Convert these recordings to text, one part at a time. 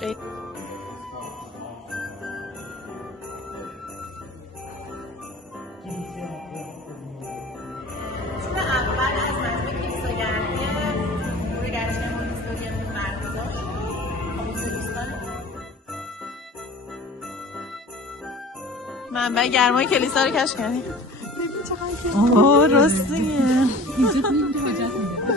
خیلی منبع گرمای کلیسا رو کشف کردیم. اوه راستیه. اینجا نمیده حاجت میده.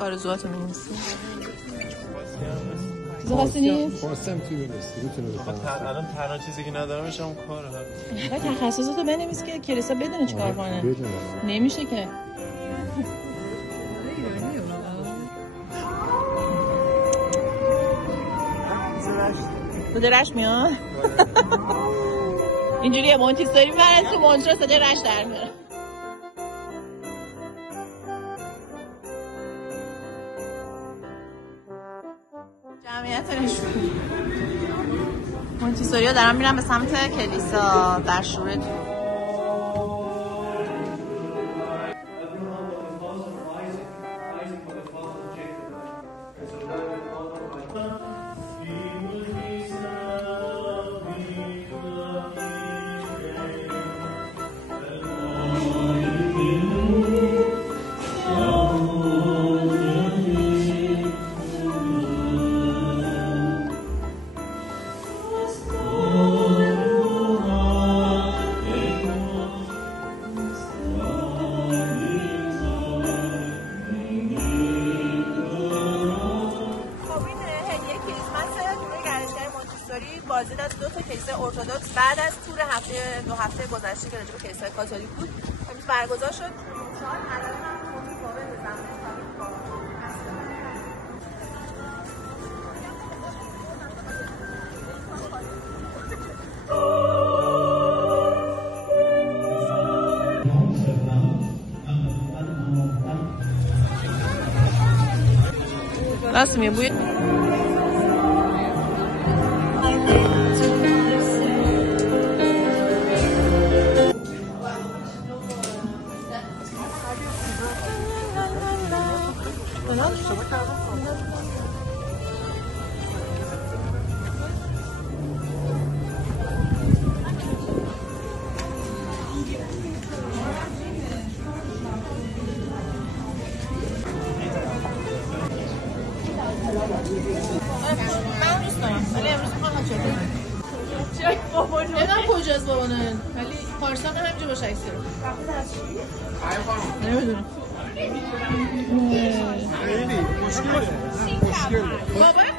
آرزوهاتو می‌نویسی؟ خواستم توی بنویسی میتونه بفهمم. الان تنها چیزی که ندارمش هم کاره. باید تخصصاتو بنویس که کلیسا بدونه چیکار کنه. نمیشه که. صدای رشت میاد؟ اینجوریه مونتیسوری من تو مونترو صدای رشت در میاره. جمعیت نشون مونتیسوریا دارم میرم به سمت کلیسا در شورت. بازدید از دو تا کلیسای ارتدوکس بعد از تور دو هفته گذشته که راجع به کلیسای کاتولیک بود امروز برگزار شد. راست میگه بوی من دوست دارم ولی امروز میخوام هاچوری. چرا بابا نمیدونم کجاست بابانه ولی پارسال من همینجا باشه اکسیر نمیدونم خیلی مشکله بابای